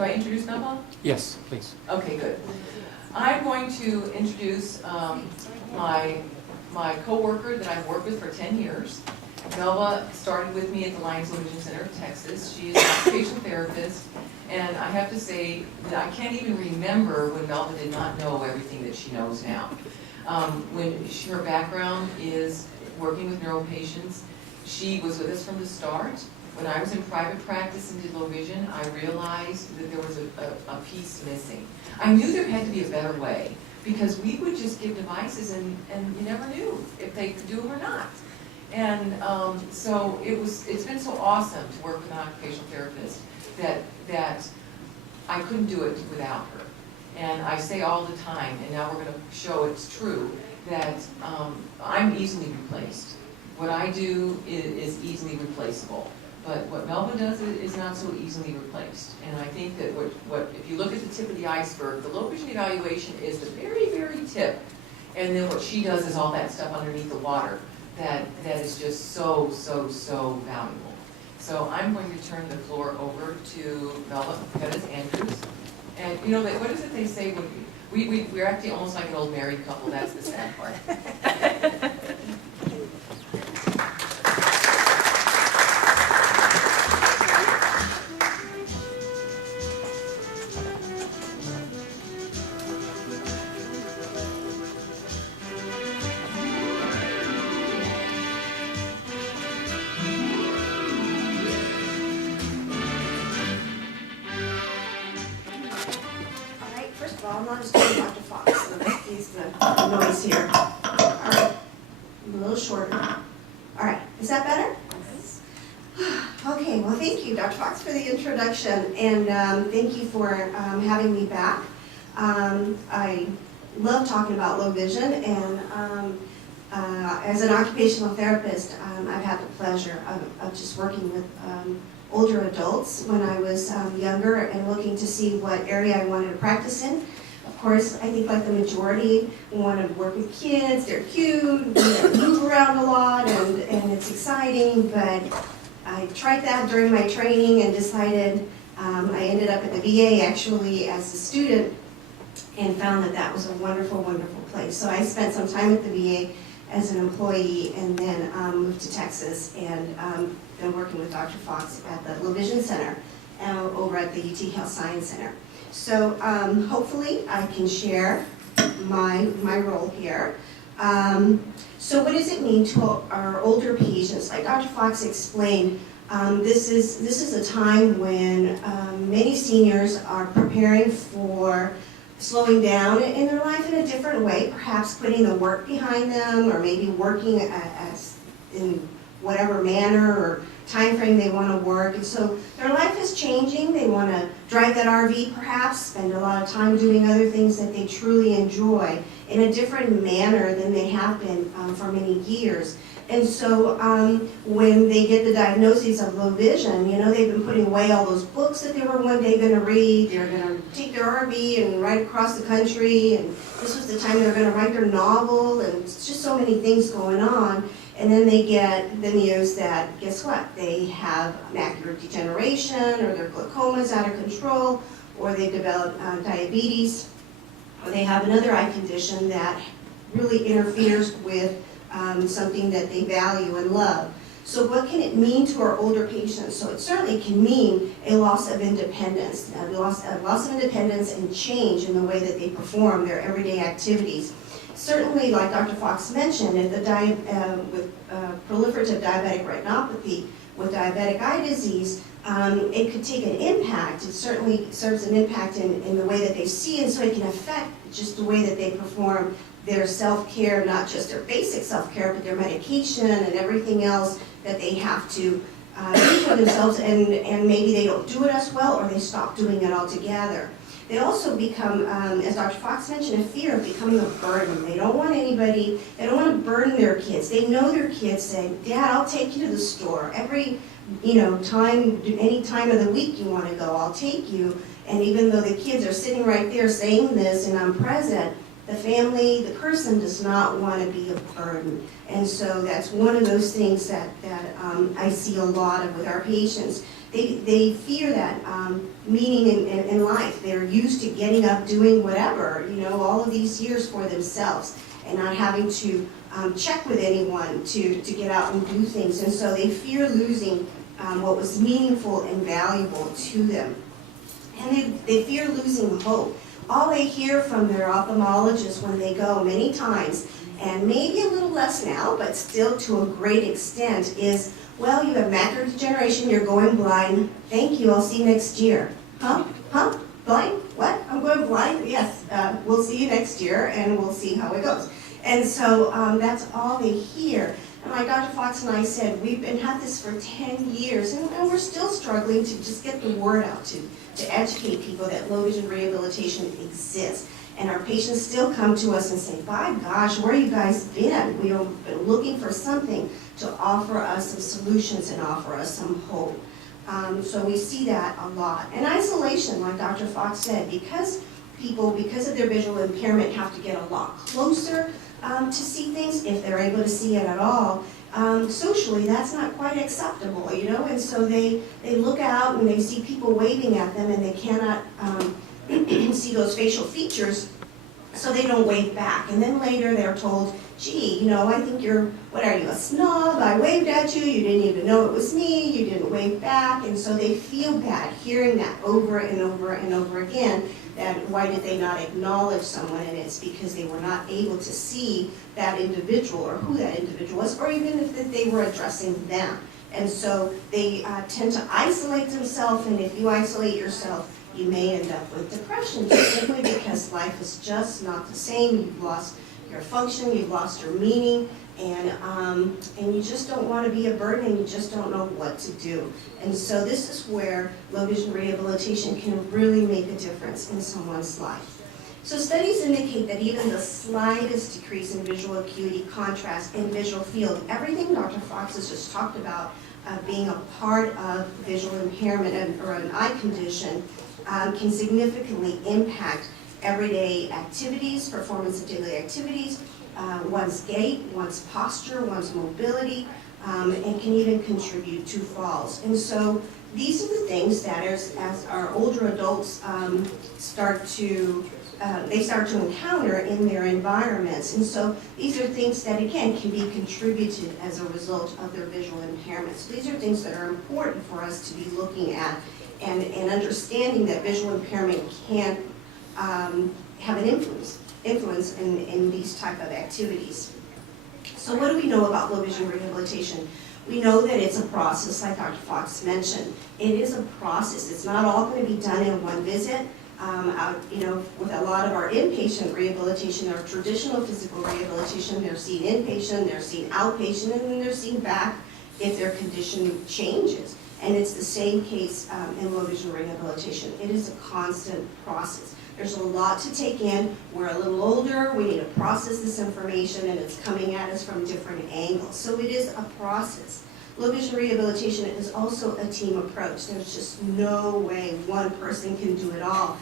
do I introduce Melva? Yes, please. Okay, good. I'm going to introduce my co-worker that I've worked with for 10 years. Melva started with me at the Low Vision Center of Texas. She is an occupational therapist, and I have to say that I can't even remember when Melva did not know everything that she knows now. Her background is working with neuro patients. She was with us from the start. When I was in private practice and did low vision, I realized that there was a piece missing. I knew there had to be a better way, because we would just give devices and you never knew if they could do them or not. And so it's been so awesome to work with an occupational therapist that I couldn't do it without her. And I say all the time, and now we're going to show it's true, that I'm easily replaced. What I do is easily replaceable. But what Melva does is not so easily replaced. And I think that if you look at the tip of the iceberg, the low vision evaluation is the very, very tip. And then what she does is all that stuff underneath the water that is just so, so, so valuable. So I'm going to turn the floor over to Melva Perez-Andrews. And you know, what is it they say when we're acting almost like an old married couple? That's the sad part. I'm not just doing Dr. Fox, so excuse the noise here. All right, I'm a little shorter. All right, is that better? Okay, well thank you, Dr. Fox, for the introduction, and thank you for having me back. I love talking about low vision, and as an occupational therapist, I've had the pleasure of just working with older adults when I was younger and looking to see what area I wanted to practice in. Of course, I think like the majority, we want to work with kids, they're cute, we move around a lot, and it's exciting, but I tried that during my training and decided, I ended up at the VA actually as a student and found that that was a wonderful, wonderful place. So I spent some time at the VA as an employee and then moved to Texas and been working with Dr. Fox at the Low Vision Center over at the UT Health Science Center. So hopefully I can share my role here. So what does it mean to our older patients? Like Dr. Fox explained, this is a time when many seniors are preparing for slowing down in their life in a different way, perhaps putting the work behind them or maybe working in whatever manner or time frame they want to work. And so their life is changing. They want to drive that RV perhaps, spend a lot of time doing other things that they truly enjoy in a different manner than they have been for many years. And so when they get the diagnosis of low vision, you know, they've been putting away all those books that they were one day going to read. They're going to take their RV and ride across the country. And this was the time they were going to write their novel. And it's just so many things going on. And then they get the news that, guess what? They have macular degeneration, or their glaucoma is out of control, or they develop diabetes, or they have another eye condition that really interferes with something that they value and love. So what can it mean to our older patients? So it certainly can mean a loss of independence, a loss of independence and change in the way that they perform their everyday activities. Certainly, like Dr. Fox mentioned, if with proliferative diabetic retinopathy with diabetic eye disease, it could take an impact. It certainly serves an impact in the way that they see, and so it can affect just the way that they perform their self-care, not just their basic self-care, but their medication and everything else that they have to do for themselves, and maybe they don't do it as well, or they stop doing it altogether. They also become, as Dr. Fox mentioned, a fear of becoming a burden. They don't want anybody, they don't want to burden their kids. They know their kids say, Dad, I'll take you to the store. Every time, any time of the week you want to go, I'll take you. And even though the kids are sitting right there saying this and I'm present, the family, the person does not want to be a burden. And so that's one of those things that I see a lot of with our patients. They fear that meaning in life. They're used to getting up, doing whatever, all of these years for themselves and not having to check with anyone to get out and do things. And so they fear losing what was meaningful and valuable to them. And they fear losing hope. All they hear from their ophthalmologist when they go many times, and maybe a little less now, but still to a great extent, is, well, you have macular degeneration, you're going blind, thank you, I'll see you next year. Huh? Blind? What? I'm going blind? Yes, we'll see you next year, and we'll see how it goes. And so that's all they hear. And like Dr. Fox and I said, we've been had this for 10 years, and we're still struggling to just get the word out, to educate people that low vision rehabilitation exists. And our patients still come to us and say, by gosh, where you guys been? We've been looking for something to offer us some solutions and offer us some hope. So we see that a lot. And isolation, like Dr. Fox said, because people, because of their visual impairment, have to get a lot closer to see things, if they're able to see it at all. Socially, that's not quite acceptable, and so they look out and they see people waving at them and they cannot see those facial features, so they don't wave back. And then later they're told, gee, I think what are you, a snob? I waved at you, you didn't even know it was me, you didn't wave back. And so they feel bad hearing that over and over and over again, that why did they not acknowledge someone? And it's because they were not able to see that individual or who that individual was, or even if they were addressing them. And so they tend to isolate themselves, and if you isolate yourself, you may end up with depression, just simply because life is just not the same. You've lost your function, you've lost your meaning, and you just don't want to be a burden, and you just don't know what to do. And so this is where low vision rehabilitation can really make a difference in someone's life. So studies indicate that even the slightest decrease in visual acuity, contrast, and visual field, everything Dr. Fox has just talked about being a part of visual impairment or an eye condition, can significantly impact everyday activities, performance of daily activities, one's gait, one's posture, one's mobility, and can even contribute to falls. And so these are the things that as our older adults start to encounter in their environments. And so these are things that, again, can be contributed as a result of their visual impairments. So these are things that are important for us to be looking at and understanding that visual impairment can have an influence in these type of activities. So what do we know about low vision rehabilitation? We know that it's a process, like Dr. Fox mentioned. It is a process. It's not all going to be done in one visit. With a lot of our inpatient rehabilitation, our traditional physical rehabilitation, they're seen inpatient, they're seen outpatient, and then they're seen back if their condition changes. And it's the same case in low vision rehabilitation. It is a constant process. There's a lot to take in. We're a little older, we need to process this information, and it's coming at us from different angles. So it is a process. Low vision rehabilitation is also a team approach. There's just no way one person can do it all.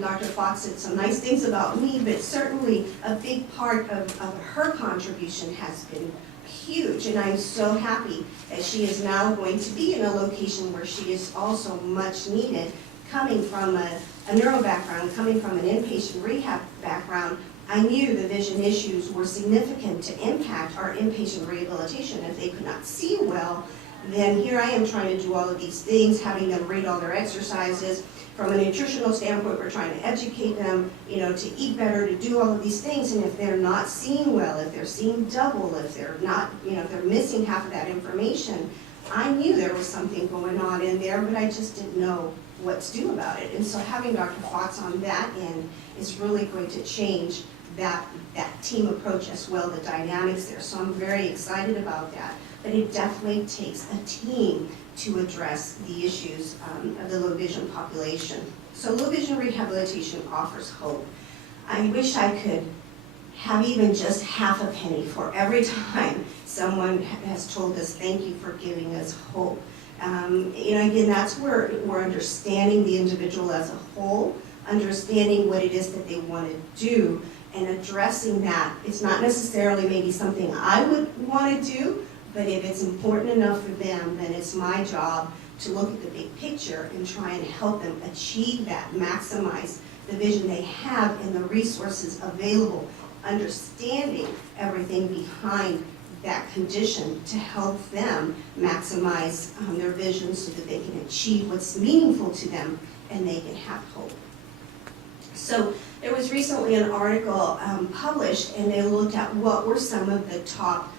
Dr. Fox said some nice things about me, but certainly a big part of her contribution has been huge, and I'm so happy that she is now going to be in a location where she is also much needed, coming from a neuro background, coming from an inpatient rehab background. I knew the vision issues were significant to impact our inpatient rehabilitation. If they could not see well, then here I am trying to do all of these things, having them read all their exercises. From a nutritional standpoint, we're trying to educate them, to eat better, to do all of these things. And if they're not seeing well, if they're seeing double, if they're not, if they're missing half of that information, I knew there was something going on in there, but I just didn't know what to do about it. And so having Dr. Fox on that end is really going to change that team approach as well, the dynamics there. So I'm very excited about that. But it definitely takes a team to address the issues of the low vision population. So low vision rehabilitation offers hope. I wish I could have even just half a penny for every time someone has told us, thank you for giving us hope. Again, that's where we're understanding the individual as a whole, understanding what it is that they want to do, and addressing that. It's not necessarily maybe something I would want to do, but if it's important enough for them, then it's my job to look at the big picture and try and help them achieve that, maximize the vision they have and the resources available, understanding everything behind that condition to help them maximize their vision so that they can achieve what's meaningful to them and they can have hope. So there was recently an article published, and they looked at what were some of the top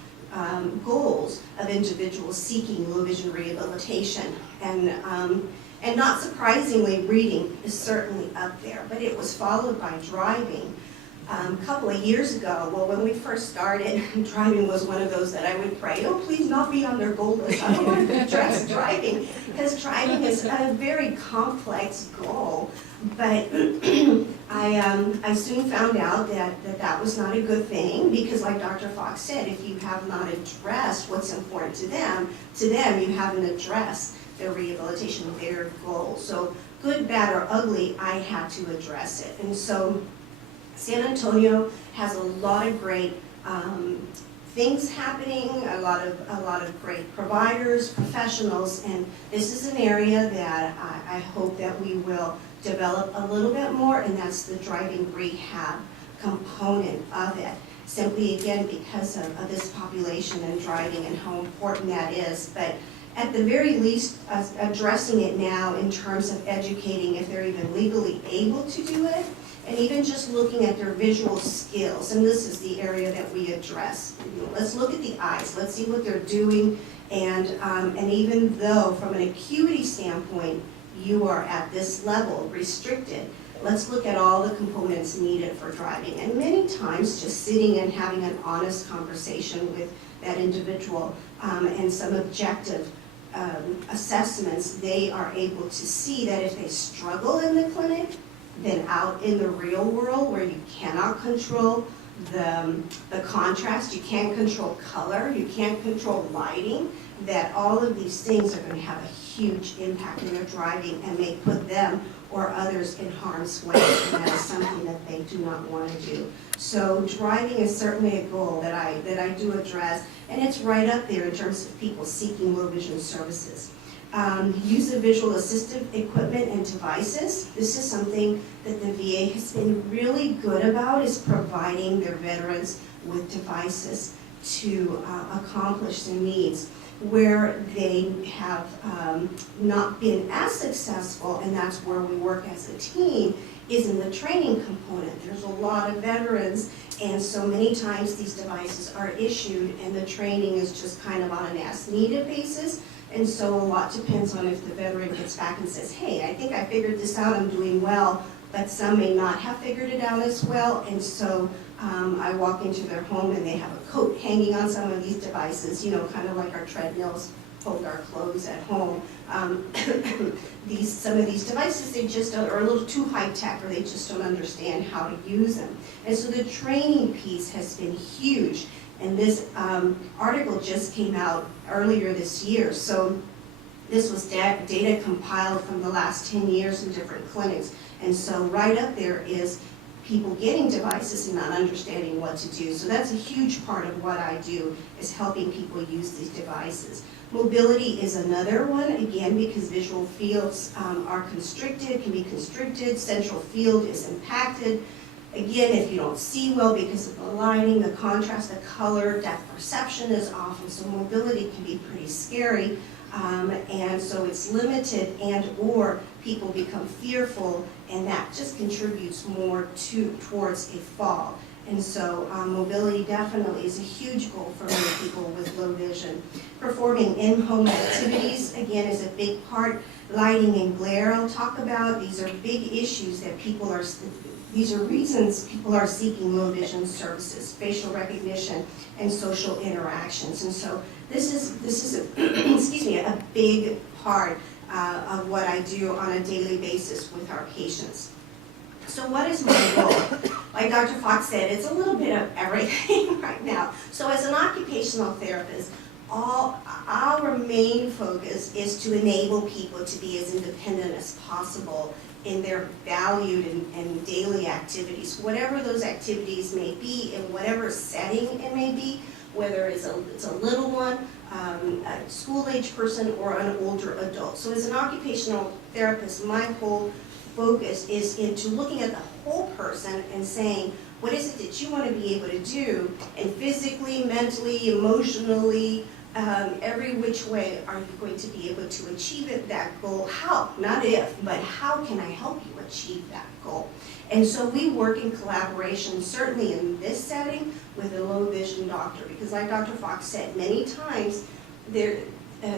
goals of individuals seeking low vision rehabilitation. And not surprisingly, reading is certainly up there, but it was followed by driving. A couple of years ago, well, when we first started, driving was one of those that I would pray, oh, please not be on their goal list. I don't want to address driving, because driving is a very complex goal. But I soon found out that was not a good thing, because like Dr. Fox said, if you have not addressed what's important to them you haven't addressed their rehabilitation, their goal. So good, bad, or ugly, I had to address it. And so San Antonio has a lot of great things happening, a lot of great providers, professionals, and this is an area that I hope that we will develop a little bit more, and that's the driving rehab component of it. Simply, again, because of this population and driving and how important that is. But at the very least, addressing it now in terms of educating if they're even legally able to do it, and even just looking at their visual skills, and this is the area that we address. Let's look at the eyes, let's see what they're doing, and even though from an acuity standpoint, you are at this level, restricted, let's look at all the components needed for driving. And many times, just sitting and having an honest conversation with that individual and some objective assessments, they are able to see that if they struggle in the clinic, then out in the real world where you cannot control the contrast, you can't control color, you can't control lighting, that all of these things are going to have a huge impact in their driving and may put them or others in harm's way, and that is something that they do not want to do. So driving is certainly a goal that I do address, and it's right up there in terms of people seeking low vision services. Use of visual assistive equipment and devices. This is something that the VA has been really good about, is providing their veterans with devices to accomplish their needs. Where they have not been as successful, and that's where we work as a team, is in the training component. There's a lot of veterans, and so many times these devices are issued and the training is just kind of on an as-needed basis. And so a lot depends on if the veteran gets back and says, hey, I think I figured this out, I'm doing well, but some may not have figured it out as well. And so I walk into their home and they have a coat hanging on some of these devices, kind of like our treadmills hold our clothes at home. Some of these devices, they just are a little too high tech, or they just don't understand how to use them. And so the training piece has been huge. And this article just came out earlier this year. So this was data compiled from the last 10 years in different clinics. And so right up there is people getting devices and not understanding what to do. So that's a huge part of what I do, is helping people use these devices. Mobility is another one, again, because visual fields are constricted, can be constricted, central field is impacted. Again, if you don't see well because of the lighting, the contrast, the color, depth perception is off, and so mobility can be pretty scary. And so it's limited, and or people become fearful, and that just contributes more towards a fall. And so mobility definitely is a huge goal for many people with low vision. Performing in-home activities, again, is a big part. Lighting and glare I'll talk about. These are big issues that these are reasons people are seeking low vision services, facial recognition, and social interactions. And so this is a, excuse me, a big part of what I do on a daily basis with our patients. So what is my goal? Like Dr. Fox said, it's a little bit of everything right now. So as an occupational therapist, our main focus is to enable people to be as independent as possible in their valued and daily activities, whatever those activities may be, in whatever setting it may be, whether it's a little one, a school-age person or an older adult. So as an occupational therapist, my whole focus is into looking at the whole person and saying, what is it that you want to be able to do? And physically, mentally, emotionally, every which way are you going to be able to achieve that goal? How, not if, but how can I help you achieve that goal? And so we work in collaboration, certainly in this setting, with a low vision doctor, because like Dr. Fox said, many times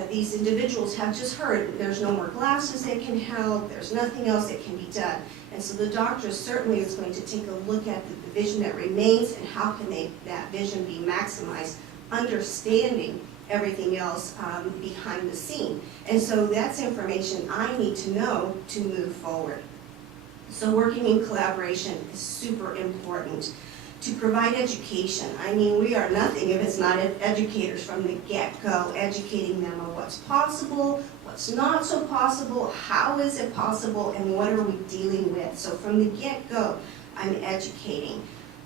these individuals have just heard there's no more glasses that can help, there's nothing else that can be done. And so the doctor certainly is going to take a look at the vision that remains and how can that vision be maximized, understanding everything else behind the scene. And so that's information I need to know to move forward. So working in collaboration is super important. To provide education, I mean, we are nothing if it's not educators from the get-go, educating them on what's possible, what's not so possible, how is it possible, and what are we dealing with. So from the get-go, I'm educating.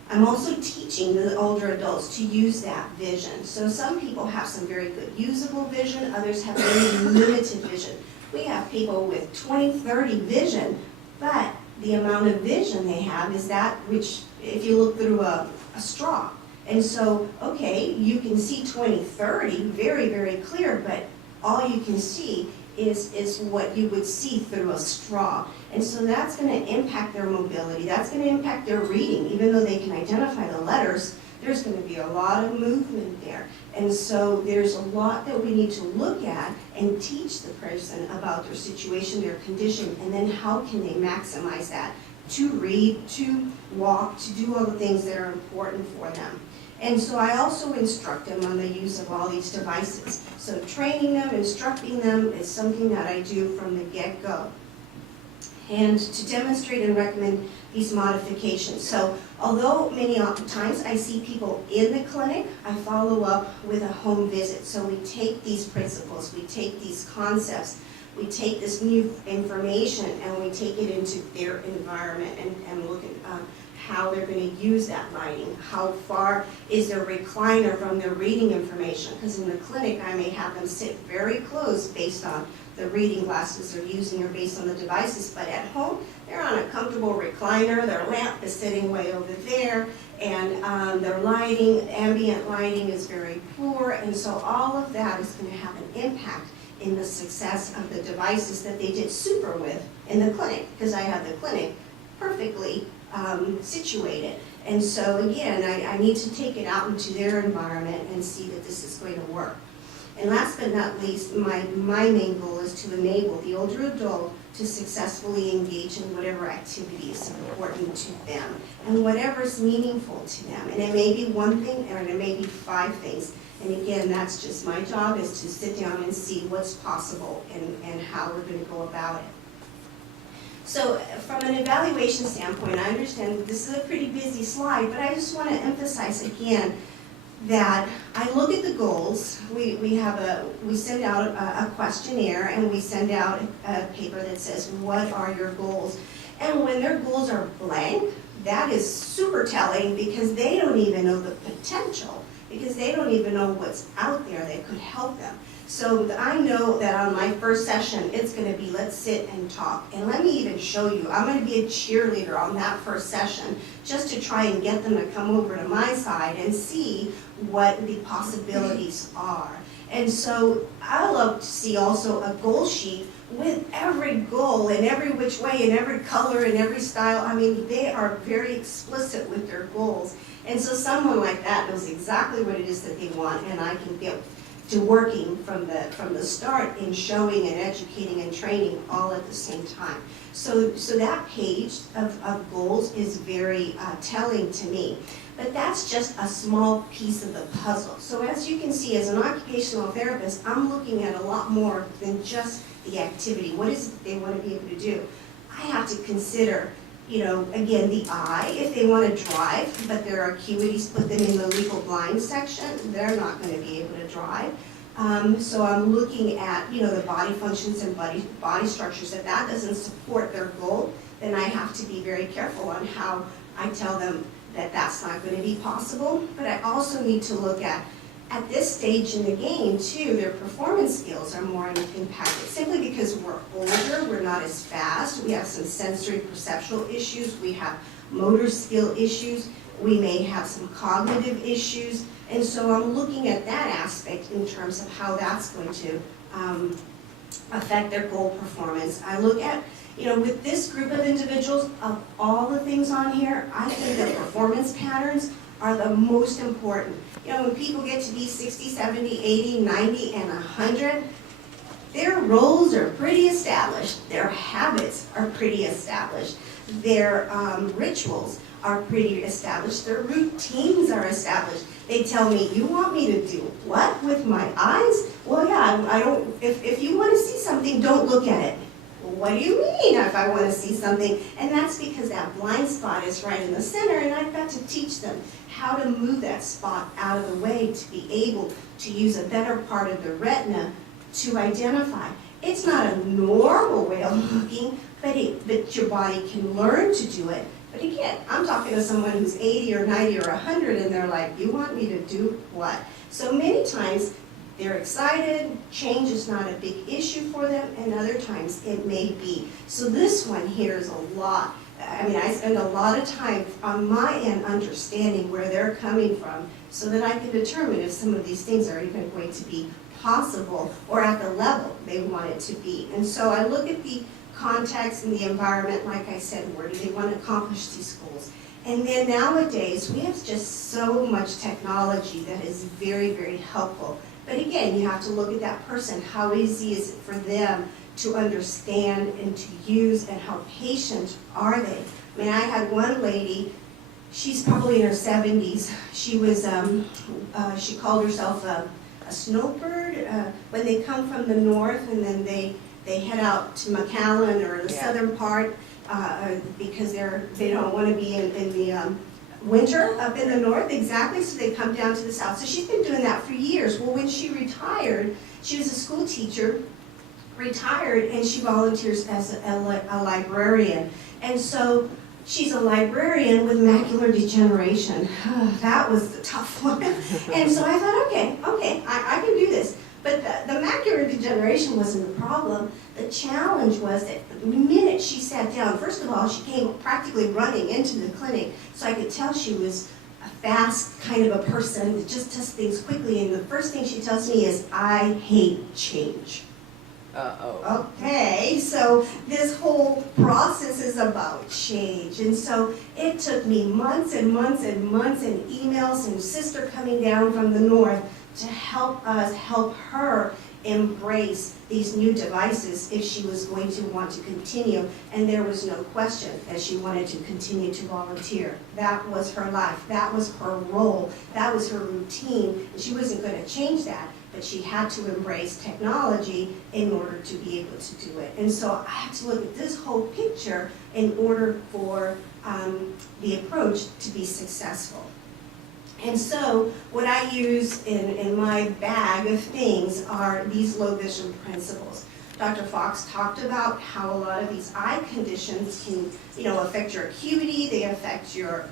I'm also teaching the older adults to use that vision. So some people have some very good usable vision, others have very limited vision. We have people with 20/30 vision, but the amount of vision they have is that which, if you look through a straw. And so, okay, you can see 20/30 very, very clear, but all you can see is what you would see through a straw. And so that's going to impact their mobility. That's going to impact their reading. Even though they can identify the letters, there's going to be a lot of movement there. And so there's a lot that we need to look at and teach the person about their situation, their condition, and then how can they maximize that to read, to walk, to do all the things that are important for them. And so I also instruct them on the use of all these devices. So training them, instructing them is something that I do from the get-go. And to demonstrate and recommend these modifications. So although many times I see people in the clinic, I follow up with a home visit. So we take these principles, we take these concepts, we take this new information and we take it into their environment and look at how they're going to use that lighting. How far is their recliner from their reading information? Because in the clinic I may have them sit very close based on the reading glasses they're using or based on the devices, but at home they're on a comfortable recliner, their lamp is sitting way over there, and their lighting, ambient lighting is very poor, and so all of that is going to have an impact in the success of the devices that they did super with in the clinic, because I have the clinic perfectly situated. And so again, I need to take it out into their environment and see that this is going to work. And last but not least, my main goal is to enable the older adult to successfully engage in whatever activity is important to them and whatever's meaningful to them. And it may be one thing or it may be 5 things. And again, that's just my job, is to sit down and see what's possible and how we're going to go about it. So from an evaluation standpoint, I understand this is a pretty busy slide, but I just want to emphasize again that I look at the goals. We send out a questionnaire and we send out a paper that says, what are your goals? And when their goals are blank, that is super telling, because they don't even know the potential, because they don't even know what's out there that could help them. So I know that on my first session, it's going to be, let's sit and talk. And let me even show you, I'm going to be a cheerleader on that first session, just to try and get them to come over to my side and see what the possibilities are. And so I love to see also a goal sheet with every goal in every which way, in every color, in every style. I mean, they are very explicit with their goals. And so someone like that knows exactly what it is that they want, and I can get to working from the start in showing and educating and training all at the same time. So that page of goals is very telling to me. But that's just a small piece of the puzzle. So as you can see, as an occupational therapist, I'm looking at a lot more than just the activity. What is it they want to be able to do? I have to consider, you know, again, the eye. If they want to drive, but their acuities put them in the legal blind section, they're not going to be able to drive. So I'm looking at, you know, the body functions and body structures. If that doesn't support their goal, then I have to be very careful on how I tell them that that's not going to be possible. But I also need to look at at this stage in the game too, their performance skills are more impacted, simply because we're older, we're not as fast, we have some sensory perceptual issues, we have motor skill issues, we may have some cognitive issues, and so I'm looking at that aspect in terms of how that's going to affect their goal performance. I look at, with this group of individuals, of all the things on here, I think their performance patterns are the most important. When people get to be 60, 70, 80, 90, and 100, their roles are pretty established. Their habits are pretty established. Their rituals are pretty established. Their routines are established. They tell me, you want me to do what with my eyes? Well, yeah, I don't, if you want to see something, don't look at it. Well, what do you mean if I want to see something? And that's because that blind spot is right in the center, and I've got to teach them how to move that spot out of the way to be able to use a better part of the retina to identify. It's not a normal way of looking, but your body can learn to do it. But again, I'm talking to someone who's 80 or 90 or 100, and they're like, you want me to do what? So many times, they're excited, change is not a big issue for them, and other times it may be. So this one here is a lot. I spend a lot of time on my end understanding where they're coming from so that I can determine if some of these things are even going to be possible or at the level they want it to be. And so I look at the context and the environment, like I said, where do they want to accomplish these goals? And then nowadays, we have just so much technology that is very, very helpful. But again, you have to look at that person. How easy is it for them to understand and to use, and how patient are they? I had one lady, she's probably in her 70s. She was, she called herself a snowbird. When they come from the north and then they head out to McAllen or the southern part because they don't want to be in the winter up in the north, exactly, so they come down to the south. So she's been doing that for years. Well, when she retired, she was a school teacher, retired, and she volunteers as a librarian. And so she's a librarian with macular degeneration. That was the tough one. And so I thought, okay, I can do this. But the macular degeneration wasn't the problem. The challenge was that the minute she sat down, first of all, she came practically running into the clinic, so I could tell she was a fast kind of a person that just does things quickly. And the first thing she tells me is, I hate change. Uh-oh. Okay, so this whole process is about change. And so it took me months and months and months and emails and sister coming down from the north to help her embrace these new devices if she was going to want to continue. And there was no question that she wanted to continue to volunteer. That was her life. That was her role. That was her routine. And she wasn't going to change that. But she had to embrace technology in order to be able to do it. And so I had to look at this whole picture in order for the approach to be successful. And so what I use in my bag of things are these low vision principles. Dr. Fox talked about how a lot of these eye conditions can, affect your acuity, they affect your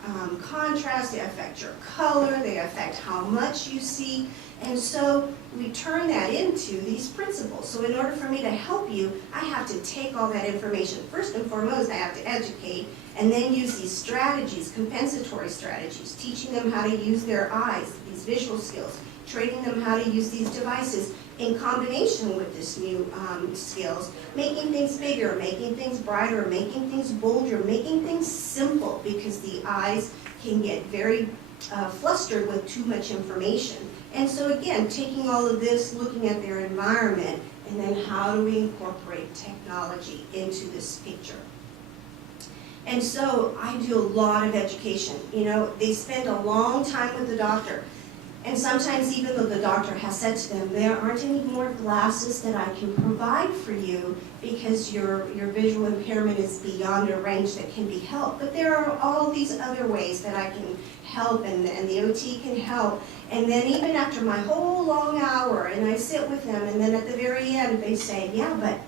contrast, they affect your color, they affect how much you see. And so we turn that into these principles. So in order for me to help you, I have to take all that information. First and foremost, I have to educate, and then use these strategies, compensatory strategies, teaching them how to use their eyes, these visual skills, training them how to use these devices in combination with this new skills, making things bigger, making things brighter, making things bolder, making things simple, because the eyes can get very flustered with too much information. And so again, taking all of this, looking at their environment, and then how do we incorporate technology into this picture? And so I do a lot of education. They spend a long time with the doctor. And sometimes even though the doctor has said to them, there aren't any more glasses that I can provide for you because your visual impairment is beyond a range that can be helped. But there are all these other ways that I can help, and the OT can help. And then even after my whole long hour, and I sit with them, and then at the very end they say, yeah, but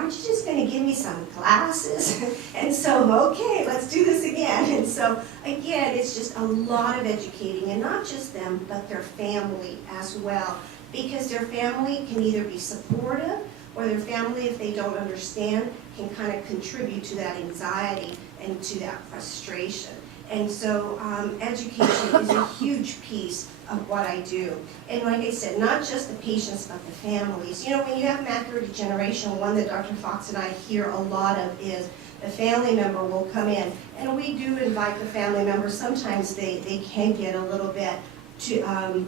aren't you just going to give me some glasses? And so, okay, let's do this again. And so, again, it's just a lot of educating, and not just them, but their family as well. Because their family can either be supportive, or their family, if they don't understand, can kind of contribute to that anxiety and to that frustration. And so education is a huge piece of what I do. And like I said, not just the patients, but the families. You know, when you have macular degeneration, one that Dr. Fox and I hear a lot of is the family member will come in. And we do invite the family members. Sometimes they can get a little bit to,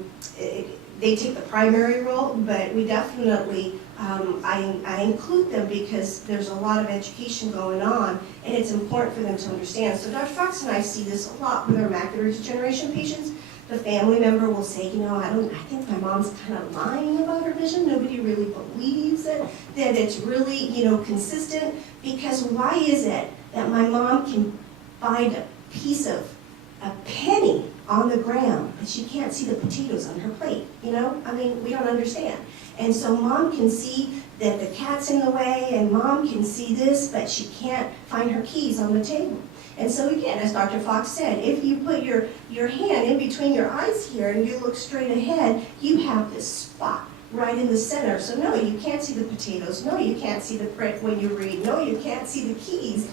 they take the primary role, but we definitely, I include them because there's a lot of education going on, and it's important for them to understand. So Dr. Fox and I see this a lot with our macular degeneration patients. The family member will say, you know, I think my mom's kind of lying about her vision. Nobody really believes it, that it's really, you know, consistent. Because why is it that my mom can find a piece of a penny on the ground, but she can't see the potatoes on her plate, you know? I mean, we don't understand. And so mom can see that the cat's in the way, and mom can see this, but she can't find her keys on the table. And so again, as Dr. Fox said, if you put your hand in between your eyes here and you look straight ahead, you have this spot right in the center. So no, you can't see the potatoes. No, you can't see the print when you read. No, you can't see the keys.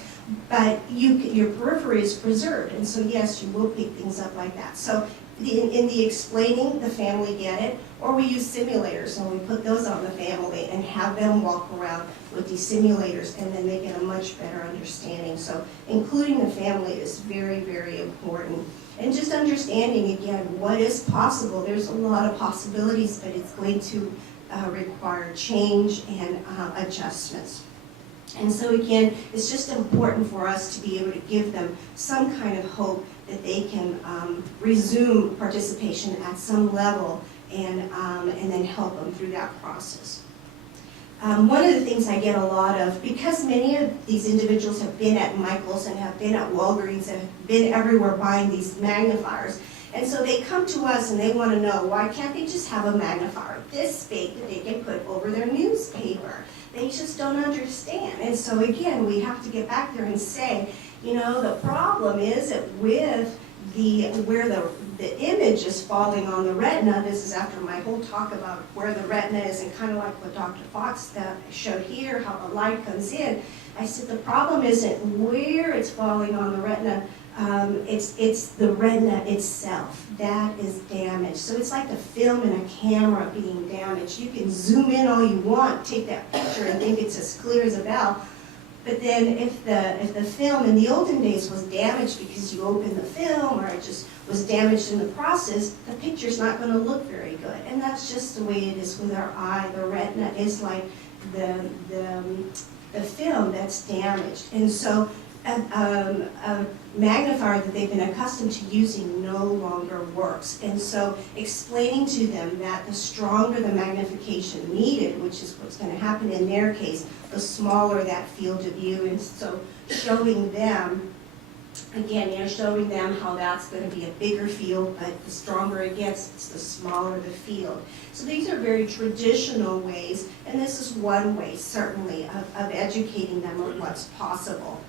But your periphery is preserved, and so yes, you will pick things up like that. So in the explaining, the family get it, or we use simulators, and we put those on the family and have them walk around with these simulators, and then they get a much better understanding. So including the family is very, very important. And just understanding, again, what is possible. There's a lot of possibilities, but it's going to require change and adjustments. And so again, it's just important for us to be able to give them some kind of hope that they can resume participation at some level and then help them through that process. One of the things I get a lot of, because many of these individuals have been at Michael's and have been at Walgreens and have been everywhere buying these magnifiers, and so they come to us and they want to know, why can't they just have a magnifier this big that they can put over their newspaper? They just don't understand. And so again, we have to get back there and say, you know, the problem is that with where the image is falling on the retina, this is after my whole talk about where the retina is, and kind of like what Dr. Fox showed here, how the light comes in. I said the problem isn't where it's falling on the retina, it's the retina itself that is damaged. So it's like the film in a camera being damaged. You can zoom in all you want, take that picture and think it's as clear as a bell. But then if the film in the olden days was damaged because you opened the film, or it just was damaged in the process, the picture's not going to look very good. And that's just the way it is with our eye. The retina is like the film that's damaged. And so a magnifier that they've been accustomed to using no longer works. And so explaining to them that the stronger the magnification needed, which is what's going to happen in their case, the smaller that field of view. And so showing them, again, you know, showing them how that's going to be a bigger field, but the stronger it gets, it's the smaller the field. So these are very traditional ways, and this is one way, certainly, of educating them on what's possible.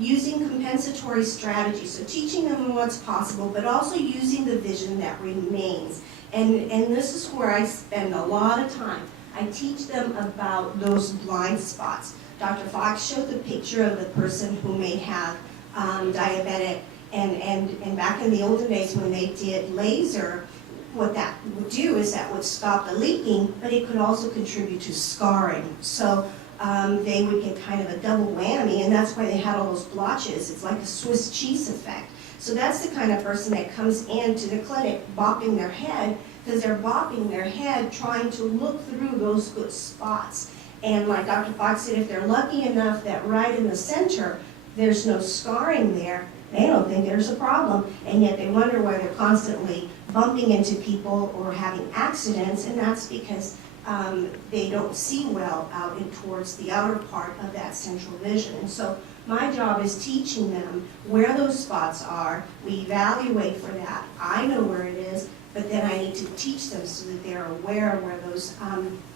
Using compensatory strategies, so teaching them what's possible, but also using the vision that remains. And this is where I spend a lot of time. I teach them about those blind spots. Dr. Fox showed the picture of the person who may have diabetic, and back in the olden days when they did laser, what that would do is that would stop the leaking, but it could also contribute to scarring. So they would get kind of a double whammy, and that's why they had all those blotches. It's like a Swiss cheese effect. So that's the kind of person that comes into the clinic bopping their head, because they're bopping their head trying to look through those good spots. And like Dr. Fox said, if they're lucky enough that right in the center there's no scarring there, they don't think there's a problem, and yet they wonder why they're constantly bumping into people or having accidents, and that's because they don't see well out in towards the outer part of that central vision. And so my job is teaching them where those spots are. We evaluate for that. I know where it is, but then I need to teach them so that they're aware of where those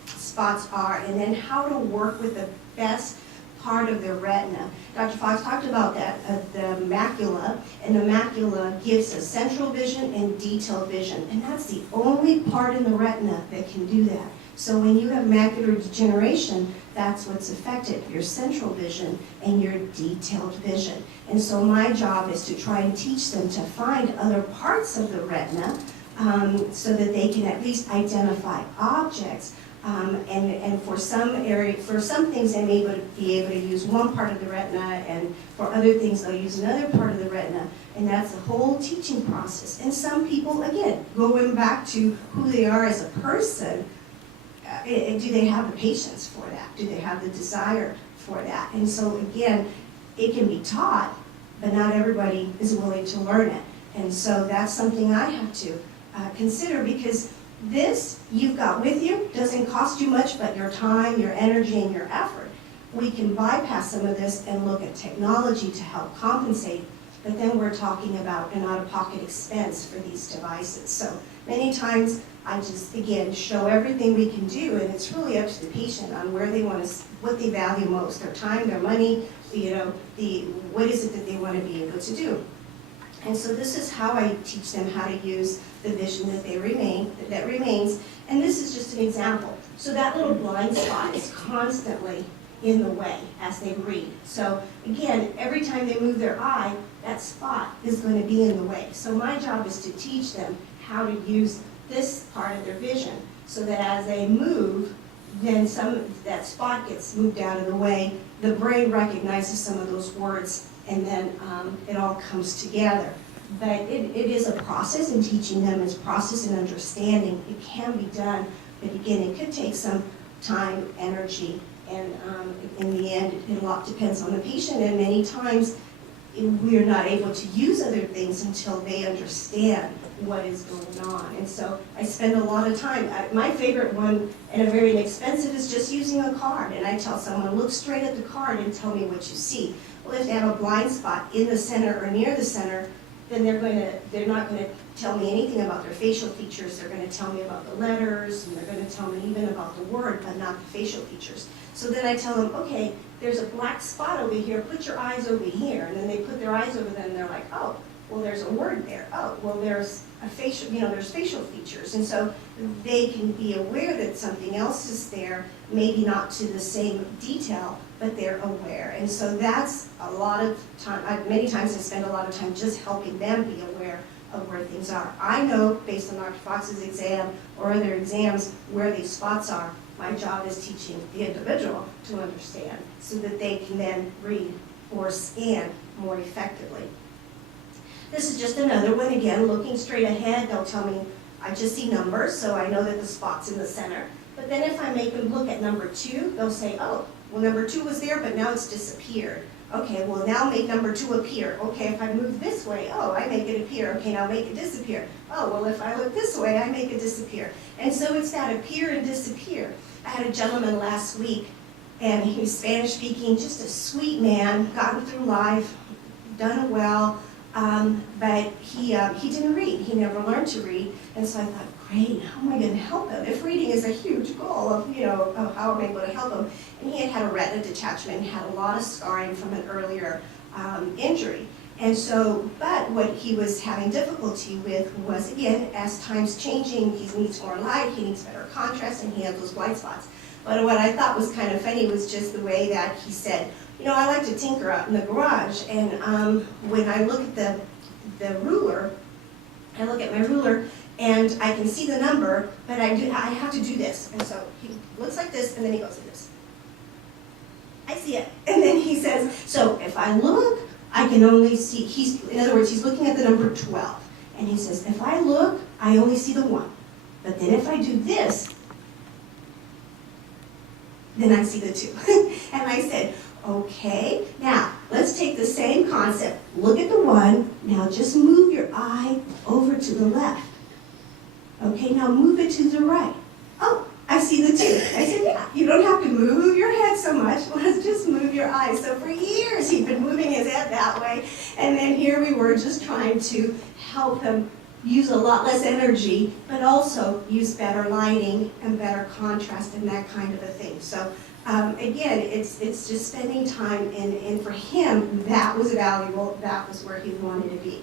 spots are, and then how to work with best part of the retina. Dr. Fox talked about that, the macula, and the macula gives us central vision and detailed vision, and that's the only part in the retina that can do that. So when you have macular degeneration, that's what's affected, your central vision and your detailed vision. And so my job is to try and teach them to find other parts of the retina so that they can at least identify objects. And for some things they may be able to use one part of the retina, and for other things they'll use another part of the retina, and that's the whole teaching process. And some people, again, going back to who they are as a person, do they have the patience for that? Do they have the desire for that? And so again, it can be taught, but not everybody is willing to learn it. And so that's something I have to consider, because this you've got with you doesn't cost you much but your time, your energy, and your effort. We can bypass some of this and look at technology to help compensate, but then we're talking about an out-of-pocket expense for these devices. So many times I just, again, show everything we can do, and it's really up to the patient on where they want to, what they value most, their time, their money, what is it that they want to be able to do. And so this is how I teach them how to use the vision that remains. And this is just an example. So that little blind spot is constantly in the way as they read. So again, every time they move their eye, that spot is going to be in the way. So my job is to teach them how to use this part of their vision so that as they move, then that spot gets moved out of the way. The brain recognizes some of those words, and then it all comes together. But it is a process, and teaching them is process and understanding. It can be done, but again, it could take some time, energy, and in the end, a lot depends on the patient, and many times we're not able to use other things until they understand what is going on. And so I spend a lot of time. My favorite one, and a very inexpensive, is just using a card. And I tell someone, look straight at the card and tell me what you see. Well, if they have a blind spot in the center or near the center, then they're not going to tell me anything about their facial features. They're going to tell me about the letters, and they're going to tell me even about the word, but not the facial features. So then I tell them, okay, there's a black spot over here, put your eyes over here. And then they put their eyes over there, and they're like, oh, well, there's a word there. Oh, well, there's a facial, there's facial features. And so they can be aware that something else is there, maybe not to the same detail, but they're aware. And so that's a lot of time. Many times I spend a lot of time just helping them be aware of where things are. I know, based on Dr. Fox's exam or other exams, where these spots are. My job is teaching the individual to understand so that they can then read or scan more effectively. This is just another one, again, looking straight ahead. They'll tell me, I just see numbers, so I know that the spot's in the center. But then if I make them look at number 2, they'll say, oh, well, number 2 was there, but now it's disappeared. Okay, well, now make number 2 appear. Okay, if I move this way, oh, I make it appear. Okay, now make it disappear. Oh, well, if I look this way, I make it disappear. And so it's that appear and disappear. I had a gentleman last week, and he was Spanish speaking, just a sweet man, gotten through life, done well, but he didn't read. He never learned to read. And so I thought, great, how am I going to help him? If reading is a huge goal of how am I going to help him? And he had a retina detachment, had a lot of scarring from an earlier injury. And so, but what he was having difficulty with was, again, as time's changing, he needs more light, he needs better contrast, and he had those blind spots. But what I thought was kind of funny was just the way that he said, I like to tinker out in the garage, and when I look at the ruler, I look at my ruler, and I can see the number, but I have to do this. And so he looks like this, and then he goes like this. I see it. And then he says, so if I look, I can only see, in other words, he's looking at the number 12. And he says, if I look, I only see the 1. But then if I do this, then I see the 2. And I said, okay, now let's take the same concept. Look at the 1. Now just move your eye over to the left. Okay, now move it to the right. Oh, I see the 2. I said, yeah, you don't have to move your head so much. Let's just move your eyes. So for years, he'd been moving his head that way. And then here we were just trying to help him use a lot less energy, but also use better lighting and better contrast and that kind of a thing. So again, it's just spending time, and for him, that was valuable, that was where he wanted to be.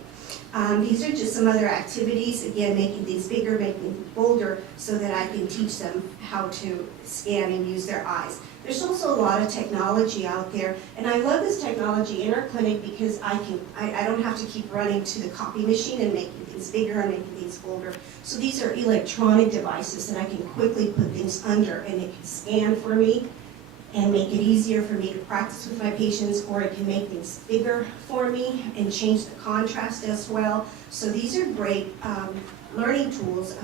These are just some other activities, again, making things bigger, making things bolder, so that I can teach them how to scan and use their eyes. There's also a lot of technology out there, and I love this technology in our clinic because I don't have to keep running to the copy machine and making things bigger and making things bolder. So these are electronic devices that I can quickly put things under, and it can scan for me and make it easier for me to practice with my patients, or it can make things bigger for me and change the contrast as well. So these are great learning tools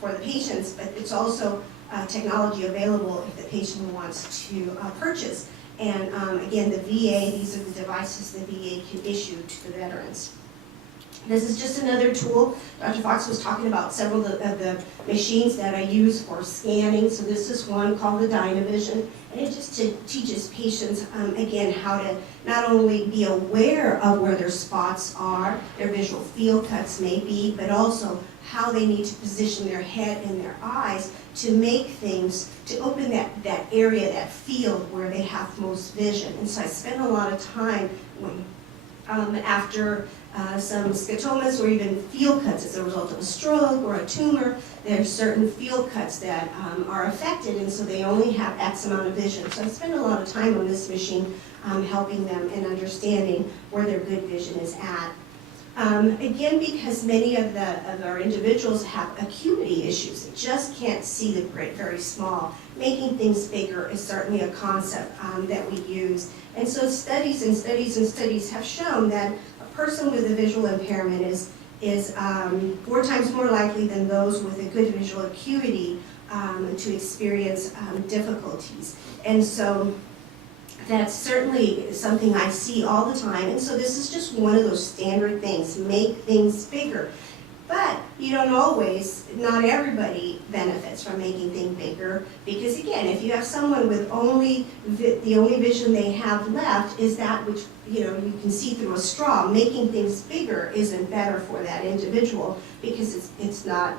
for the patients, but it's also technology available if the patient wants to purchase. And again, the VA, these are the devices the VA can issue to the veterans. This is just another tool. Dr. Fox was talking about several of the machines that I use for scanning. So this is one called the Dinah Vision. And it just teaches patients, again, how to not only be aware of where their spots are, their visual field cuts may be, but also how they need to position their head and their eyes to make things, to open that area, that field where they have most vision. And so I spend a lot of time after some scotomas or even field cuts as a result of a stroke or a tumor, there are certain field cuts that are affected, and so they only have X amount of vision. So I spend a lot of time on this machine helping them and understanding where their good vision is at. Again, because many of our individuals have acuity issues, they just can't see the print very small. Making things bigger is certainly a concept that we use. And so studies and studies and studies have shown that a person with a visual impairment is 4 times more likely than those with a good visual acuity to experience difficulties. And so that's certainly something I see all the time, and so this is just one of those standard things, make things bigger. But you don't always, not everybody benefits from making things bigger, because again, if you have someone with the only vision they have left is that which you can see through a straw, making things bigger isn't better for that individual, because it's not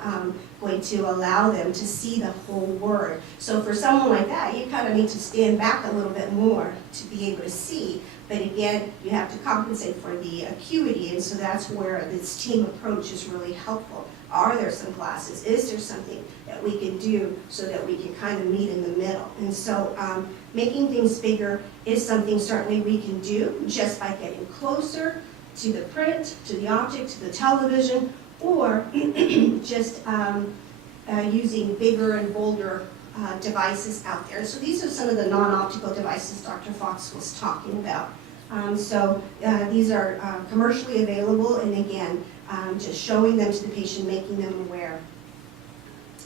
going to allow them to see the whole word. So for someone like that, you kind of need to stand back a little bit more to be able to see. But again, you have to compensate for the acuity, and so that's where this team approach is really helpful. Are there some glasses? Is there something that we can do so that we can kind of meet in the middle? And so making things bigger is something certainly we can do just by getting closer to the print, to the object, to the television, or just using bigger and bolder devices out there. So these are some of the non-optical devices Dr. Fox was talking about. These are commercially available, and again, just showing them to the patient, making them aware.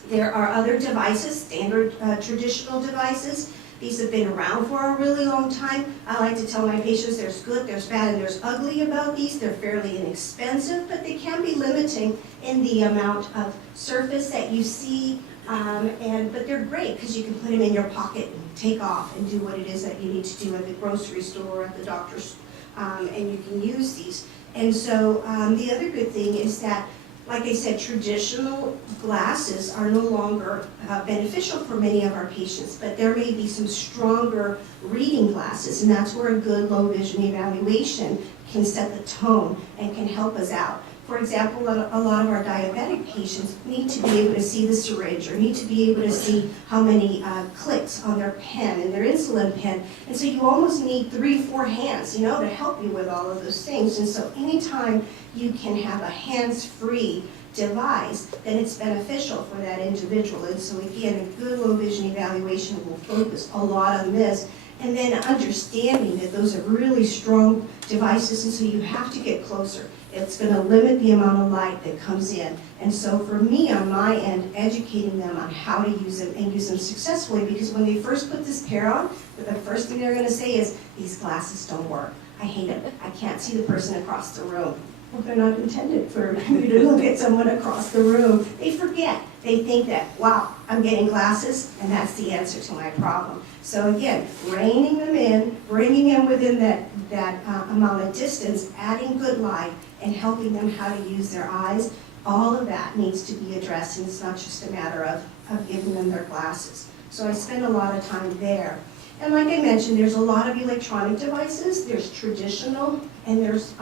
There are other devices, standard traditional devices. These have been around for a really long time. I like to tell my patients there's good, there's bad, and there's ugly about these. They're fairly inexpensive, but they can be limiting in the amount of surface that you see. But they're great because you can put them in your pocket and take off and do what it is that you need to do at the grocery store, at the doctor's, and you can use these. And so the other good thing is that, like I said, traditional glasses are no longer beneficial for many of our patients, but there may be some stronger reading glasses, and that's where a good low vision evaluation can set the tone and can help us out. For example, a lot of our diabetic patients need to be able to see the syringe, or need to be able to see how many clicks on their pen and their insulin pen. And so you almost need 3-4 hands, to help you with all of those things. And so anytime you can have a hands-free device, then it's beneficial for that individual. And so again, a good low vision evaluation will focus a lot on this. And then understanding that those are really strong devices, and so you have to get closer. It's going to limit the amount of light that comes in. And so for me, on my end, educating them on how to use them and use them successfully, because when they first put this pair on, the first thing they're going to say is, these glasses don't work. I hate it. I can't see the person across the room. Well, they're not intended for you to look at someone across the room. They forget. They think that, wow, I'm getting glasses, and that's the answer to my problem. So again, reining them in, bringing them within that amount of distance, adding good light, and helping them how to use their eyes, all of that needs to be addressed, and it's not just a matter of giving them their glasses. So I spend a lot of time there. And like I mentioned, there's a lot of electronic devices. There's traditional and there's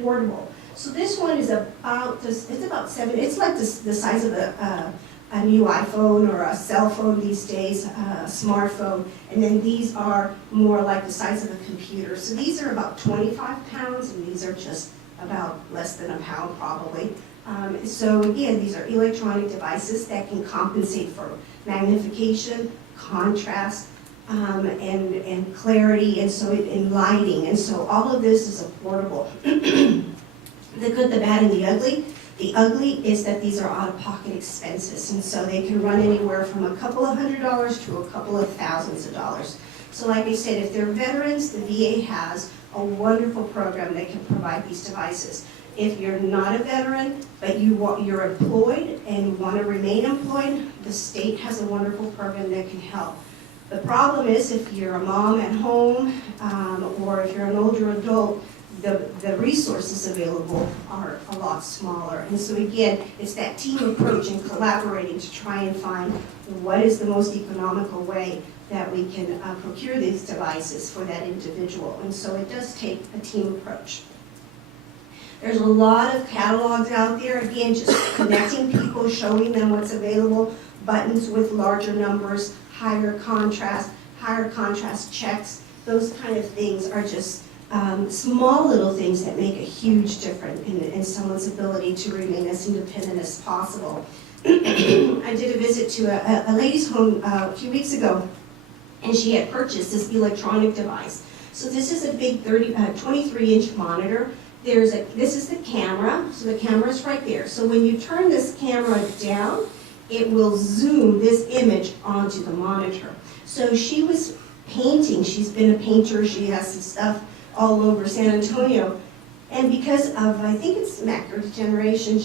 portable. So this one is about this. It's about 7. It's like the size of a new iPhone or a cell phone these days, a smartphone. And then these are more like the size of a computer. So these are about 25 pounds, and these are just about less than a pound probably. So again, these are electronic devices that can compensate for magnification, contrast, and clarity, and so in lighting, and so all of this is affordable. The good, the bad, and the ugly. The ugly is that these are out-of-pocket expenses, and so they can run anywhere from a couple of $100s to a couple of thousands of dollars. So like I said, if they're veterans, the VA has a wonderful program that can provide these devices. If you're not a veteran, but you're employed and you want to remain employed, the state has a wonderful program that can help. The problem is if you're a mom at home, or if you're an older adult, the resources available are a lot smaller. And so again, it's that team approach and collaborating to try and find what is the most economical way that we can procure these devices for that individual. And so it does take a team approach. There's a lot of catalogs out there, again, just connecting people, showing them what's available, buttons with larger numbers, higher contrast checks. Those kind of things are just small little things that make a huge difference in someone's ability to remain as independent as possible. I did a visit to a lady's home a few weeks ago, and she had purchased this electronic device. So this is a big 23-inch monitor. This is the camera, so the camera is right there. So when you turn this camera down, it will zoom this image onto the monitor. So she was painting. She's been a painter. She has some stuff all over San Antonio. And because of, I think it's macular degeneration,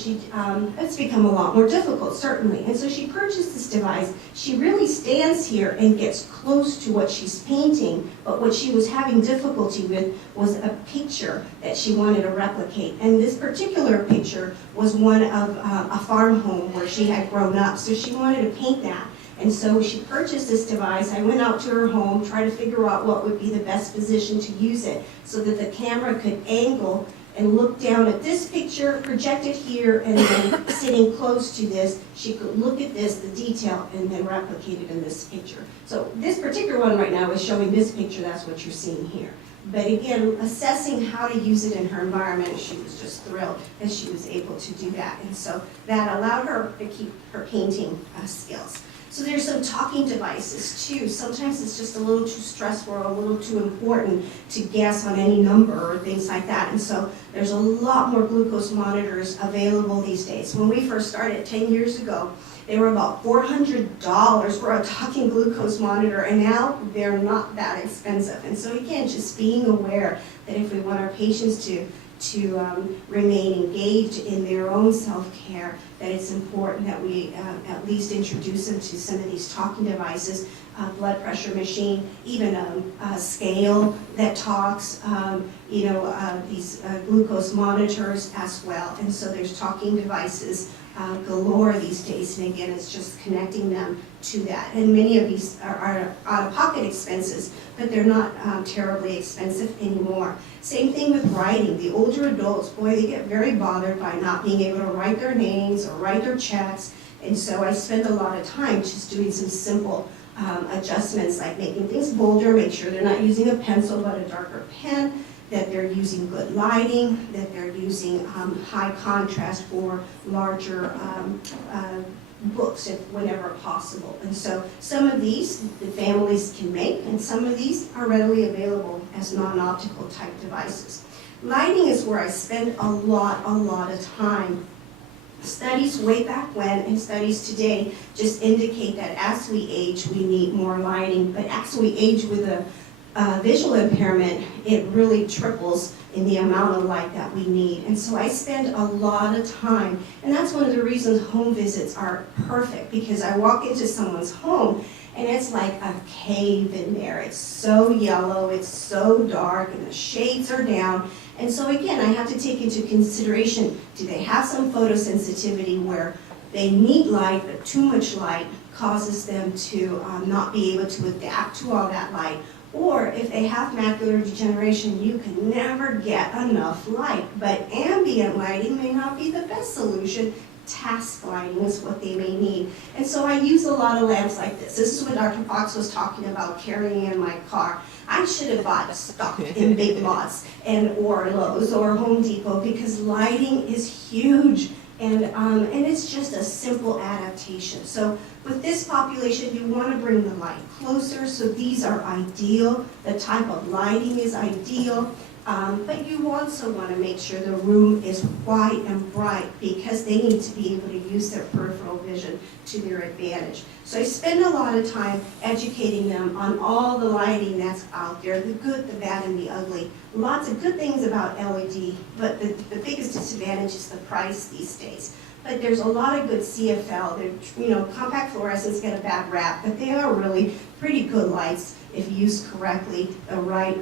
it's become a lot more difficult, certainly. And so she purchased this device. She really stands here and gets close to what she's painting, but what she was having difficulty with was a picture that she wanted to replicate. And this particular picture was one of a farm home where she had grown up, so she wanted to paint that. And so she purchased this device. I went out to her home, tried to figure out what would be the best position to use it so that the camera could angle and look down at this picture, project it here, and then sitting close to this, she could look at this, the detail, and then replicate it in this picture. So this particular one right now is showing this picture. That's what you're seeing here. But again, assessing how to use it in her environment, she was just thrilled that she was able to do that. And so that allowed her to keep her painting skills. So there's some talking devices too. Sometimes it's just a little too stressful or a little too important to guess on any number or things like that. And so there's a lot more glucose monitors available these days. When we first started 10 years ago, they were about $400 for a talking glucose monitor, and now they're not that expensive. And so again, just being aware that if we want our patients to remain engaged in their own self-care, that it's important that we at least introduce them to some of these talking devices, blood pressure machine, even a scale that talks, these glucose monitors as well. And so there's talking devices galore these days, and again, it's just connecting them to that. And many of these are out-of-pocket expenses, but they're not terribly expensive anymore. Same thing with writing. The older adults, boy, they get very bothered by not being able to write their names or write their checks, and so I spend a lot of time just doing some simple adjustments, like making things bolder, make sure they're not using a pencil but a darker pen, that they're using good lighting, that they're using high contrast for larger books whenever possible. And so some of these the families can make, and some of these are readily available as non-optical type devices. Lighting is where I spend a lot of time. Studies way back when and studies today just indicate that as we age, we need more lighting, but as we age with a visual impairment, it really triples in the amount of light that we need. And so I spend a lot of time, and that's one of the reasons home visits are perfect, because I walk into someone's home and it's like a cave in there. It's so yellow, it's so dark, and the shades are down. And so again, I have to take into consideration, do they have some photosensitivity where they need light, but too much light causes them to not be able to adapt to all that light. Or if they have macular degeneration, you can never get enough light. But ambient lighting may not be the best solution. Task lighting is what they may need. And so I use a lot of lamps like this. This is what Dr. Fox was talking about carrying in my car. I should have bought stock in Big Lots or Lowe's or Home Depot, because lighting is huge. And it's just a simple adaptation. So with this population, you want to bring the light closer, so these are ideal. The type of lighting is ideal, but you also want to make sure the room is white and bright, because they need to be able to use their peripheral vision to their advantage. So I spend a lot of time educating them on all the lighting that's out there, the good, the bad, and the ugly. Lots of good things about LED, but the biggest disadvantage is the price these days. But there's a lot of good CFL. Compact fluorescents get a bad rap, but they are really pretty good lights if used correctly. The right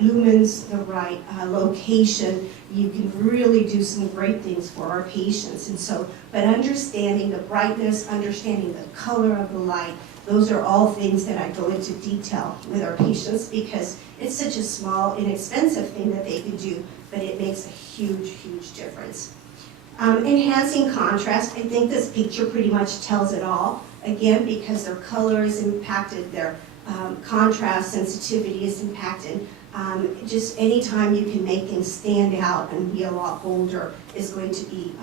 lumens, the right location. You can really do some great things for our patients. And so, but understanding the brightness, understanding the color of the light, those are all things that I go into detail with our patients, because it's such a small, inexpensive thing that they can do, but it makes a huge, huge difference. Enhancing contrast, I think this picture pretty much tells it all. Again, because their color is impacted, their contrast sensitivity is impacted. Just anytime you can make things stand out and be a lot bolder is going to be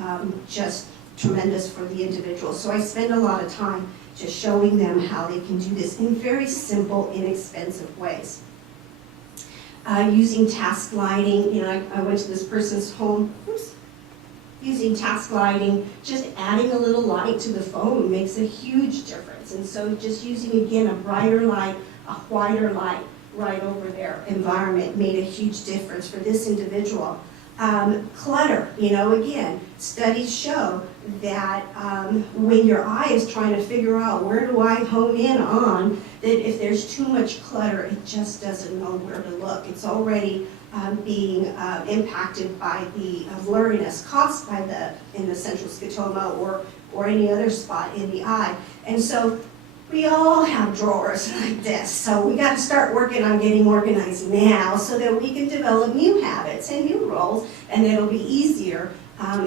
just tremendous for the individual. So I spend a lot of time just showing them how they can do this in very simple, inexpensive ways. Using task lighting, I went to this person's home, using task lighting, just adding a little light to the phone makes a huge difference. And so just using, again, a brighter light, a whiter light right over their environment made a huge difference for this individual. Clutter, again, studies show that when your eye is trying to figure out where do I hone in on, that if there's too much clutter, it just doesn't know where to look. It's already being impacted by the blurriness caused by in the central scotoma or any other spot in the eye. And so we all have drawers like this, so we got to start working on getting organized now so that we can develop new habits and new roles, and it'll be easier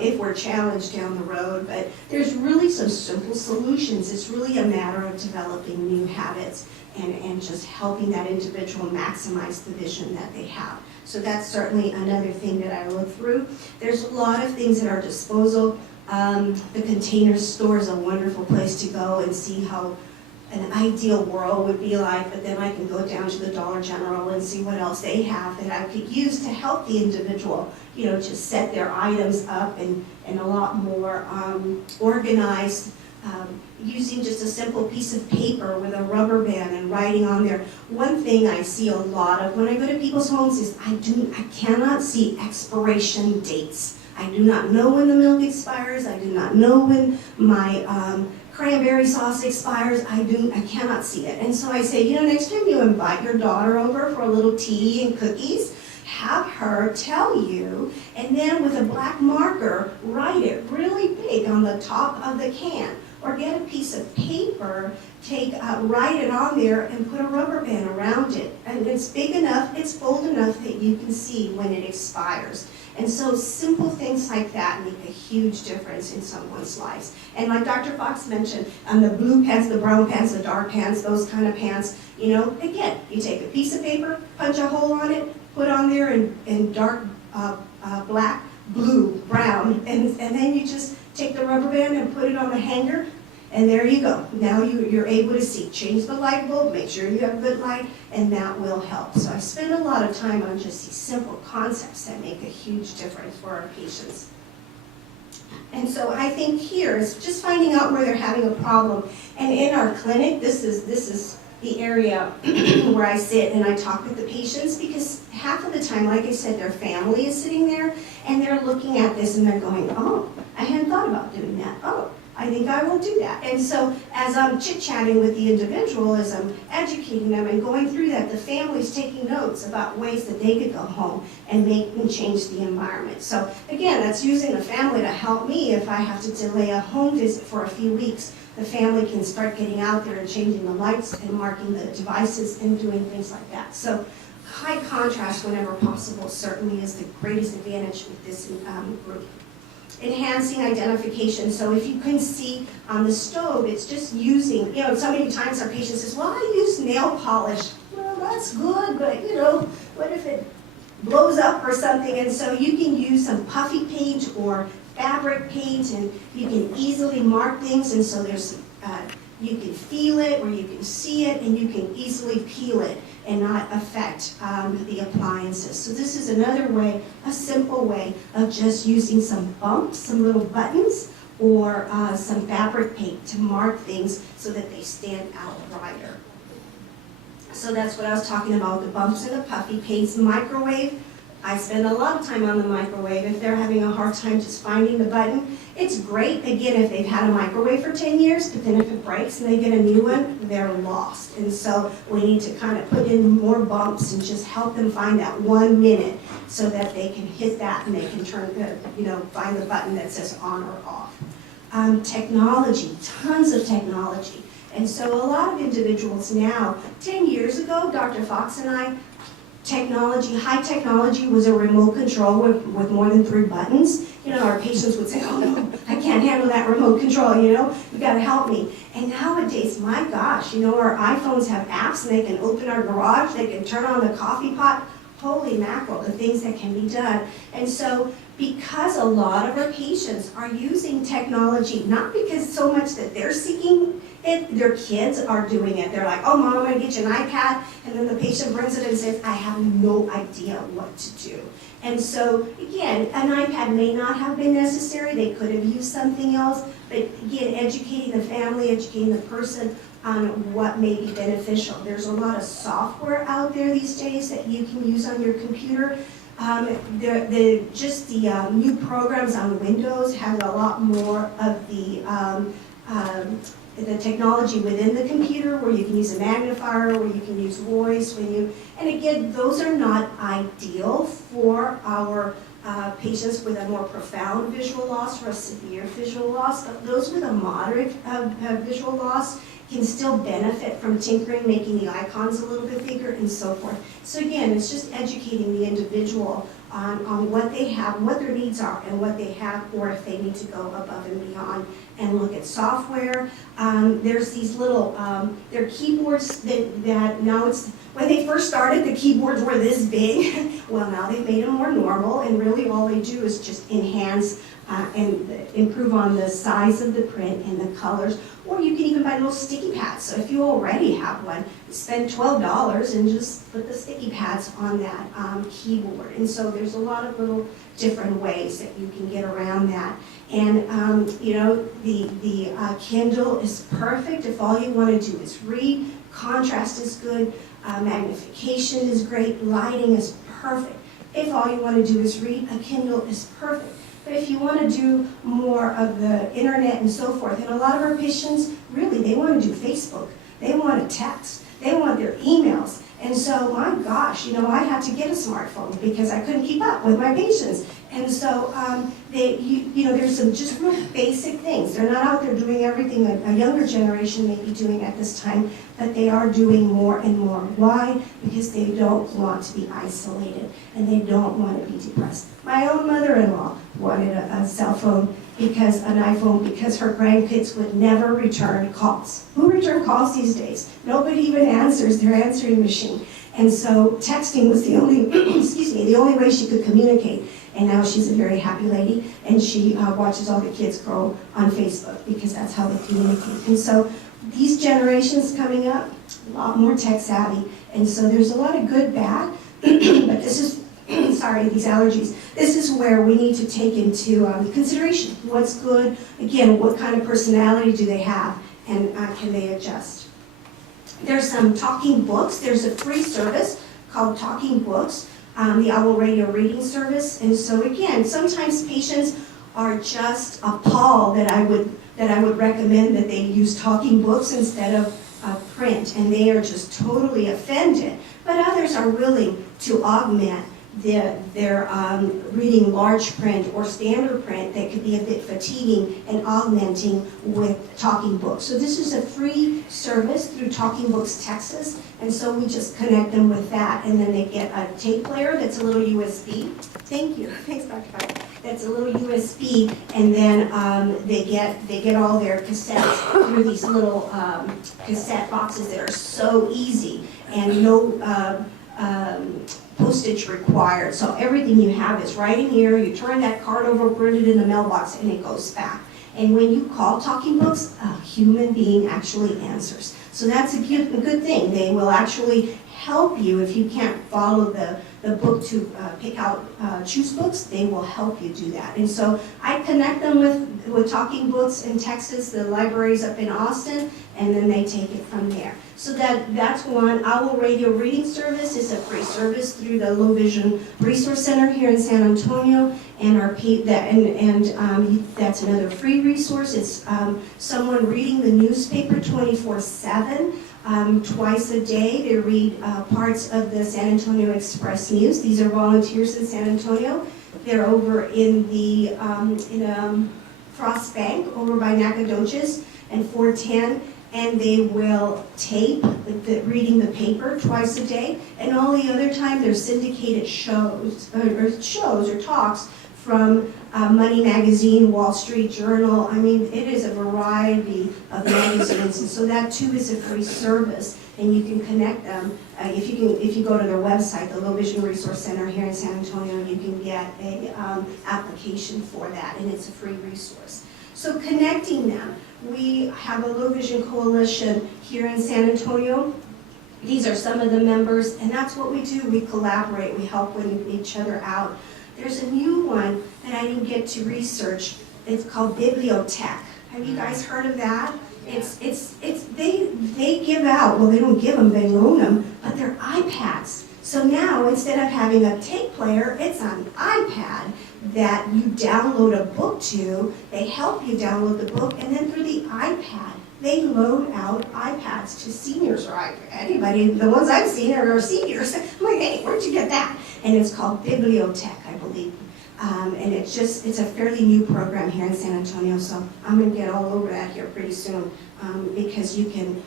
if we're challenged down the road. But there's really some simple solutions. It's really a matter of developing new habits and just helping that individual maximize the vision that they have. So that's certainly another thing that I look through. There's a lot of things at our disposal. The container store is a wonderful place to go and see how an ideal world would be like, but then I can go down to the Dollar General and see what else they have that I could use to help the individual, just set their items up and a lot more organized, using just a simple piece of paper with a rubber band and writing on there. One thing I see a lot of when I go to people's homes is I cannot see expiration dates. I do not know when the milk expires. I do not know when my cranberry sauce expires. I cannot see it. And so I say, next time you invite your daughter over for a little tea and cookies, have her tell you, and then with a black marker, write it really big on the top of the can. Or get a piece of paper, write it on there and put a rubber band around it. And it's big enough, it's bold enough that you can see when it expires. And so simple things like that make a huge difference in someone's lives. And like Dr. Fox mentioned, the blue pants, the brown pants, the dark pants, those kind of pants, again, you take a piece of paper, punch a hole on it, put on there in dark black, blue, brown, and then you just take the rubber band and put it on the hanger, and there you go. Now you're able to see. Change the light bulb, make sure you have good light, and that will help. So I spend a lot of time on just these simple concepts that make a huge difference for our patients. And so I think here is just finding out where they're having a problem. And in our clinic, this is the area where I sit and I talk with the patients, because half of the time, like I said, their family is sitting there and they're looking at this and they're going, oh, I hadn't thought about doing that. Oh, I think I will do that. And so as I'm chit-chatting with the individual, as I'm educating them and going through that, the family's taking notes about ways that they could go home and make and change the environment. So again, that's using the family to help me if I have to delay a home visit for a few weeks. the family can start getting out there and changing the lights and marking the devices and doing things like that. So high contrast whenever possible certainly is the greatest advantage with this group. Enhancing identification. So if you can see on the stove, it's just using, so many times our patient says, well, I use nail polish. Well, that's good, but what if it blows up or something? And so you can use some puffy paint or fabric paint, and you can easily mark things, and so there's, you can feel it or you can see it, and you can easily peel it and not affect the appliances. So this is another way, a simple way of just using some bumps, some little buttons, or some fabric paint to mark things so that they stand out brighter. So that's what I was talking about, the bumps and the puffy paints. Microwave, I spend a lot of time on the microwave. If they're having a hard time just finding the button, it's great, again, if they've had a microwave for 10 years, but then if it breaks and they get a new one, they're lost. And so we need to kind of put in more bumps and just help them find that 1 minute so that they can hit that and they can turn, find the button that says on or off. Technology, tons of technology. And so a lot of individuals now, 10 years ago, Dr. Fox and I, high technology was a remote control with more than 3 buttons. Our patients would say, oh no, I can't handle that remote control, you gotta help me. And nowadays, my gosh, our iPhones have apps and they can open our garage, they can turn on the coffee pot. Holy mackerel, the things that can be done. And so, because a lot of our patients are using technology, not because so much that they're seeking it, their kids are doing it. They're like, oh mom, I'm gonna get you an iPad, and then the patient brings it and says, I have no idea what to do. And so, again, an iPad may not have been necessary, they could have used something else, but again, educating the family, educating the person on what may be beneficial. There's a lot of software out there these days that you can use on your computer. The new programs on Windows have a lot more of the technology within the computer, where you can use a magnifier, where you can use voice, and again, those are not ideal for our patients with a more profound visual loss or a severe visual loss, but those with a moderate visual loss can still benefit from tinkering, making the icons a little bit bigger, and so forth. So again, it's just educating the individual on what they have, what their needs are, and what they have, or if they need to go above and beyond and look at software. There's these little, they're keyboards that now when they first started, the keyboards were this big. Well, now they've made them more normal, and really all they do is just enhance and improve on the size of the print and the colors. Or you can even buy little sticky pads. So if you already have one, spend $12 and just put the sticky pads on that keyboard. And so there's a lot of little different ways that you can get around that. And the Kindle is perfect if all you want to do is read. Contrast is good. Magnification is great. Lighting is perfect. If all you want to do is read, a Kindle is perfect. But if you want to do more of the internet and so forth, and a lot of our patients, really, they want to do Facebook. They want to text. They want their emails. And so, my gosh, I had to get a smartphone because I couldn't keep up with my patients. And so, there's some just real basic things. They're not out there doing everything a younger generation may be doing at this time, but they are doing more and more. Why? Because they don't want to be isolated, and they don't want to be depressed. My own mother-in-law wanted a cell phone, an iPhone, because her grandkids would never return calls. Who return calls these days? Nobody even answers their answering machine. And so texting was the only, the only way she could communicate. And now she's a very happy lady, and she watches all the kids grow on Facebook, because that's how they communicate. And so these generations coming up, a lot more tech savvy. And so there's a lot of good, bad, but this is, these allergies. This is where we need to take into consideration what's good, again, what kind of personality do they have, and can they adjust. There's some talking books. There's a free service called Talking Books, the Owl Radio Reading Service. And so again, sometimes patients are just appalled that I would recommend that they use talking books instead of print, and they are just totally offended. But others are willing to augment they're reading large print or standard print that could be a bit fatiguing and augmenting with talking books. So this is a free service through Talking Books Texas, and so we just connect them with that, and then they get a tape player that's a little USB. Thank you. Thanks, Dr. Pike. That's a little USB, and then they get all their cassettes through these little cassette boxes that are so easy, and no postage required. So everything you have is right in here. You turn that card over, put it in the mailbox, and it goes back. And when you call Talking Books, a human being actually answers. So that's a good thing. They will actually help you if you can't follow the book to pick out, choose books. They will help you do that. And so I connect them with Talking Books in Texas, the libraries up in Austin, and then they take it from there. So that's one. Owl Radio Reading Service is a free service through the Low Vision Resource Center here in San Antonio, and that's another free resource. It's someone reading the newspaper 24/7. Twice a day, they read parts of the San Antonio Express News. These are volunteers in San Antonio. They're over in the Frost Bank, over by Nacogdoches and 410, and they will tape reading the paper twice a day, and all the other time they're syndicated shows or talks from Money Magazine, Wall Street Journal. I mean, it is a variety of magazines, and so that too is a free service, and you can connect them. If you go to their website, the Low Vision Resource Center here in San Antonio, you can get a application for that, and it's a free resource. So connecting them, we have a Low Vision Coalition here in San Antonio. These are some of the members, and that's what we do. We collaborate, we help each other out. There's a new one that I didn't get to research. It's called Bibliotech. Have you guys heard of that? They give out, well, they don't give them, they loan them, but they're iPads. So now, instead of having a tape player, it's an iPad that you download a book to. They help you download the book, and then through the iPad, they loan out iPads to seniors, or anybody. The ones I've seen are seniors. I'm like, hey, where'd you get that? And it's called Bibliotech, I believe. And it's a fairly new program here in San Antonio, so I'm going to get all over that here pretty soon, because you can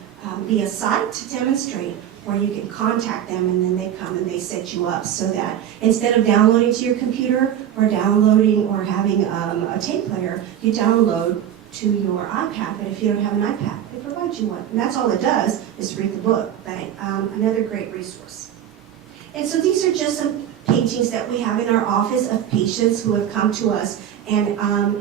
be a site to demonstrate, or you can contact them, and then they come and they set you up so that instead of downloading to your computer or downloading or having a tape player, you download to your iPad. But if you don't have an iPad, they provide you one. And that's all it does is read the book. But another great resource. And so these are just some paintings that we have in our office of patients who have come to us and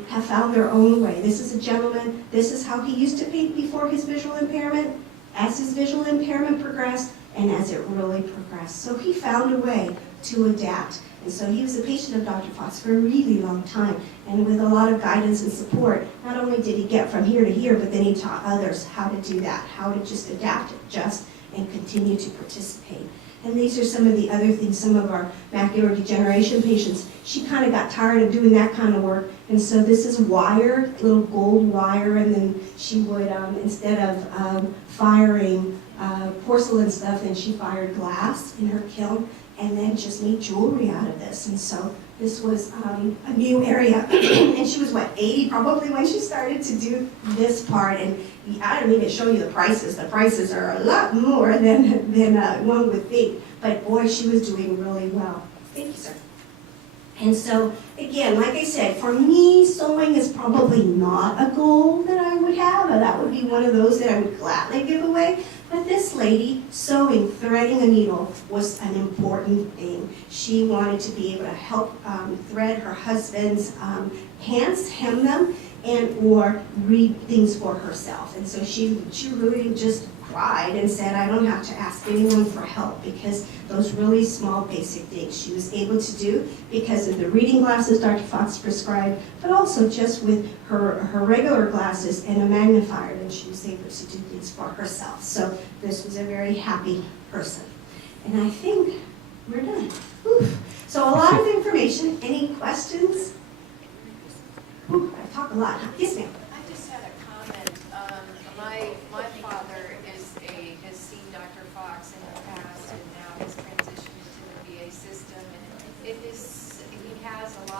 have found their own way. This is a gentleman. This is how he used to paint before his visual impairment. As his visual impairment progressed, and as it really progressed. So he found a way to adapt. And so he was a patient of Dr. Fox for a really long time. And with a lot of guidance and support, not only did he get from here to here, but then he taught others how to do that, how to just adapt, adjust, and continue to participate. And these are some of the other things, some of our macular degeneration patients. She kind of got tired of doing that kind of work. And so this is wire, little gold wire, and then she would, instead of firing porcelain stuff, and she fired glass in her kiln, and then just made jewelry out of this. And so this was a new area. And she was, 80 probably when she started to do this part. And I don't even show you the prices. The prices are a lot more than one would think. But boy, she was doing really well. Thank you, sir. And so, again, like I said, for me, sewing is probably not a goal that I would have. That would be one of those that I would gladly give away. But this lady, sewing, threading a needle, was an important thing. She wanted to be able to help thread her husband's pants, hem them, and or read things for herself. And so she really just cried and said, I don't have to ask anyone for help, because those really small basic things she was able to do because of the reading glasses Dr. Fox prescribed, but also just with her regular glasses and a magnifier, that she was able to do things for herself. So this was a very happy person. And I think we're done. Oof. So a lot of information. Any questions? Ooh, I talk a lot. Yes, ma'am. I just had a comment. My father has seen Dr. Fox in the past, and now has transitioned to the VA system. And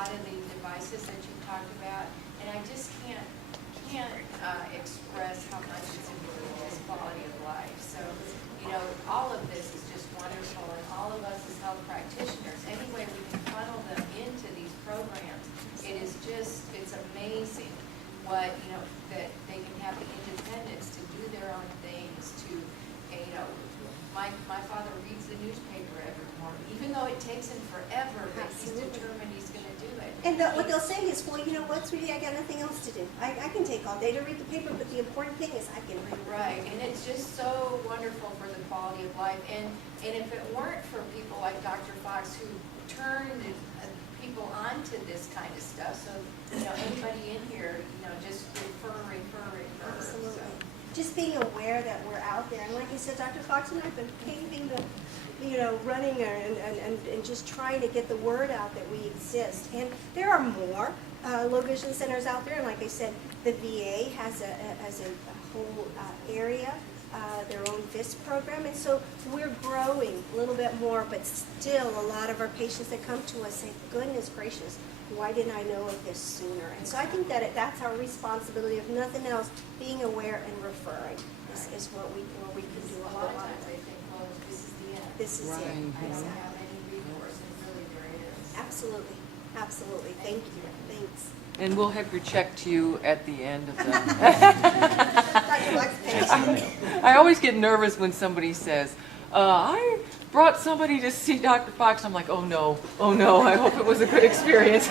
lot of the devices that you talked about, and I just can't express how much it's improved his quality of life. So, you know, all of this is just wonderful, and all of us as health practitioners, any way we can funnel them into these programs, it is just, it's amazing what, you know, that they can have the independence to do their own things, to, you know, my father reads the newspaper every morning, even though it takes him forever, but he's determined he's going to do it. And what they'll say is, well, you know what, sweetie, I got nothing else to do. I can take all day to read the paper, but the important thing is I can read. Right, and it's just so wonderful for the quality of life. And if it weren't for people like Dr. Fox who turned people onto this kind of stuff, so, you know, anybody in here, you know, just refer. Absolutely. So. Just being aware that we're out there. And like you said, Dr. Fox and I have been paving the, you know, running and just trying to get the word out that we exist. And there are more low vision centers out there. And like I said, the VA has a whole area, their own VIST program. And so we're growing a little bit more, but still a lot of our patients that come to us say, goodness gracious, why didn't I know of this sooner? And so I think that that's our responsibility, if nothing else, being aware and referring is what we can do A lot of times they think, well, this is the end. This is it. I don't have any recourse, and really there is. Absolutely, absolutely. Thank you. Thanks. And we'll have your check to you at the end of the... Dr. Fox, thank you. I always get nervous when somebody says, I brought somebody to see Dr. Fox. I'm like, oh no, I hope it was a good experience.